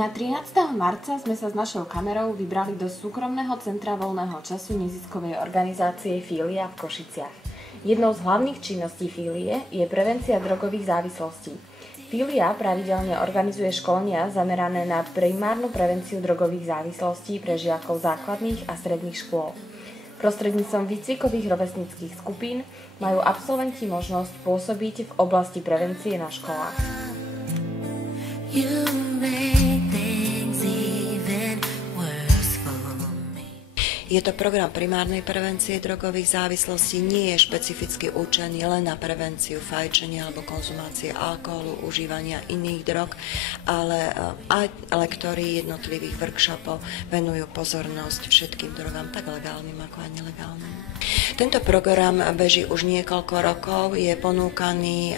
Dňa 13. marca sme sa s našou kamerou vybrali do súkromného centra voľného času neziskovej organizácie Filia v Košiciach. Jednou z hlavných činností Filie je prevencia drogových závislostí. Filia pravidelne organizuje školenia zamerané na primárnu prevenciu drogových závislostí pre žiakov základných a stredných škôl. Prostredníctvom výcvikových rovesnických skupín majú absolventi možnosť pôsobiť v oblasti prevencie na školách. Je to program primárnej prevencie drogových závislostí, nie je špecificky určený len na prevenciu fajčenia alebo konzumácie alkoholu, užívania iných drog, ale aj lektori jednotlivých workshopov venujú pozornosť všetkým drogám, tak legálnym ako aj nelegálnym. Tento program beží už niekoľko rokov, je ponúkaný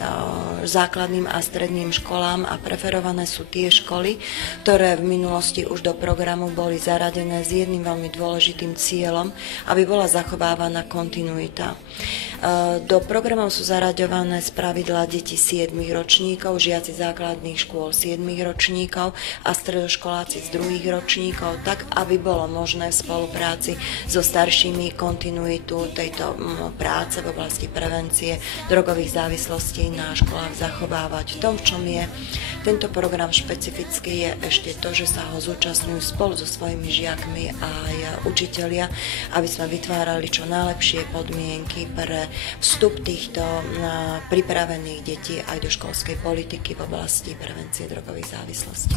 základným a stredným školám a preferované sú tie školy, ktoré v minulosti už do programu boli zaradené s jedným veľmi dôležitým cieľom, aby bola zachovávaná kontinuita. Do programov sú zaraďované spravidla deti 7 ročníkov, žiaci základných škôl 7 ročníkov a stredoškoláci z 2 ročníkov, tak aby bolo možné v spolupráci so staršími kontinuitu tejto práce v oblasti prevencie drogových závislostí na školách zachovávať. V tom, v čom je tento program špecifický, je ešte to, že sa ho zúčastňujú spolu so svojimi žiakmi aj učitelia, aby sme vytvárali čo najlepšie podmienky pre vstup týchto pripravených detí aj do školskej politiky v oblasti prevencie drogových závislostí.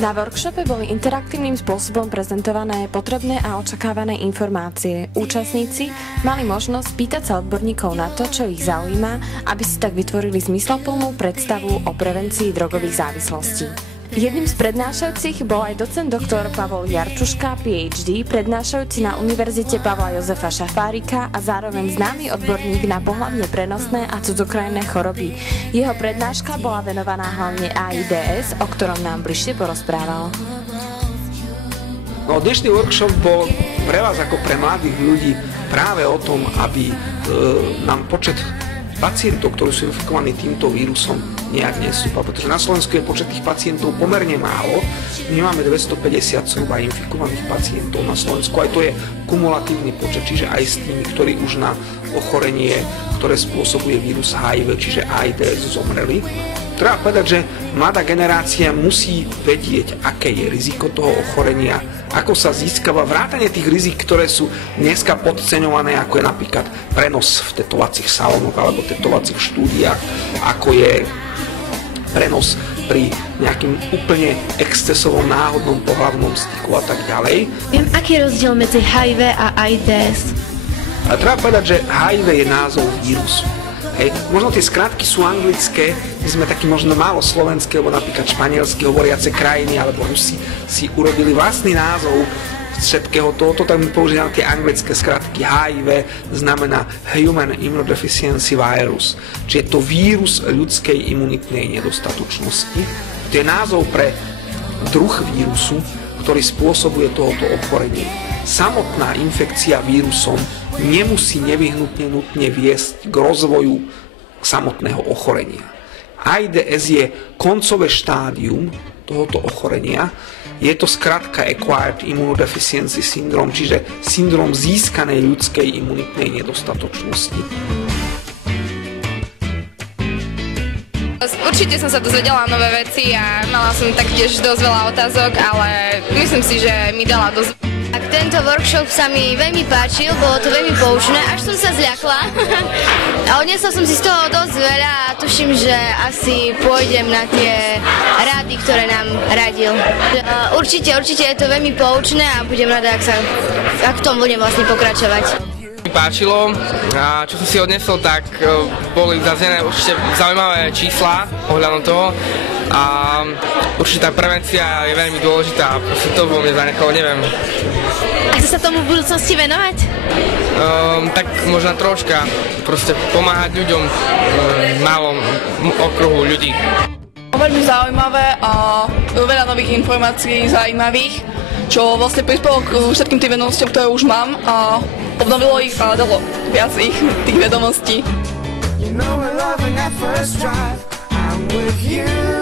Na workshope boli interaktívnym spôsobom prezentované potrebné a očakávané informácie. Účastníci mali možnosť pýtať sa odborníkov na to, čo ich zaujíma, aby si tak vytvorili zmysluplnú predstavu o prevencii drogových závislostí. Jedným z prednášajúcich bol aj docent doktor Pavol Jarčuška, PhD, prednášajúci na Univerzite Pavla Jozefa Šafárika a zároveň známy odborník na pohlavne prenosné a cudzokrajné choroby. Jeho prednáška bola venovaná hlavne AIDS, o ktorom nám bližšie porozprával. No, dnešný workshop bol pre vás ako pre mladých ľudí práve o tom, aby nám počet pacientov, ktorí sú infikovaní týmto vírusom, nejak nestúpa, pretože na Slovensku je počet tých pacientov pomerne málo. My máme 250 zhruba infikovaných pacientov na Slovensku, aj to je kumulatívny počet, čiže aj s tými, ktorí už na ochorenie, ktoré spôsobuje vírus HIV, čiže AIDS, zomreli. Treba povedať, že mladá generácia musí vedieť, aké je riziko toho ochorenia, ako sa získava vrátane tých rizik, ktoré sú dneska podceňované, ako je napríklad prenos v tetovacích salónoch alebo tetovacích štúdiách, ako je prenos pri nejakým úplne excesovom náhodnom pohlavnom styku a tak ďalej. Viem, aký je rozdiel medzi HIV a AIDS? A treba povedať, že HIV je názov vírusu. Hej. Možno tie skratky sú anglické, my sme takí možno málo slovenské, alebo napríklad španielsky hovoriace krajiny, alebo Rusi si urobili vlastný názov všetkého tohoto, tak my používame tie anglické skratky. HIV znamená Human Immunodeficiency Virus, čiže je to vírus ľudskej imunitnej nedostatočnosti. To je názov pre druh vírusu, ktorý spôsobuje tohoto ochorenie. Samotná infekcia vírusom nemusí nevyhnutne nutne viesť k rozvoju samotného ochorenia. AIDS je koncové štádium tohoto ochorenia. Je to skratka Acquired Immunodeficiency Syndrome, čiže syndrom získanej ľudskej imunitnej nedostatočnosti. Určite som sa dozvedela nové veci a mala som taktiež dosť veľa otázok, ale myslím si, že mi dala dosť. Tak tento workshop sa mi veľmi páčil, bolo to veľmi poučné, až som sa zľakla. A odnesla som si z toho dosť veľa a tuším, že asi pôjdem na tie rady, ktoré nám radil. Určite je to veľmi poučné a budem rada, ak v tom budem vlastne pokračovať. Páčilo a čo som si odnesol, tak boli zaznené určite zaujímavé čísla ohľadom toho a určite tá prevencia je veľmi dôležitá, proste to vo mne zanechalo, neviem. A chce sa tomu v budúcnosti venovať? Tak možno troška, proste pomáhať ľuďom, malom okruhu ľudí. Veľmi zaujímavé a veľa nových informácií zaujímavých, čo vlastne prispelo k všetkým tým vedomostiam, ktoré už mám a obnovilo ich a dalo viac ich tých vedomostí. You know we're loving at first drive. I'm with you.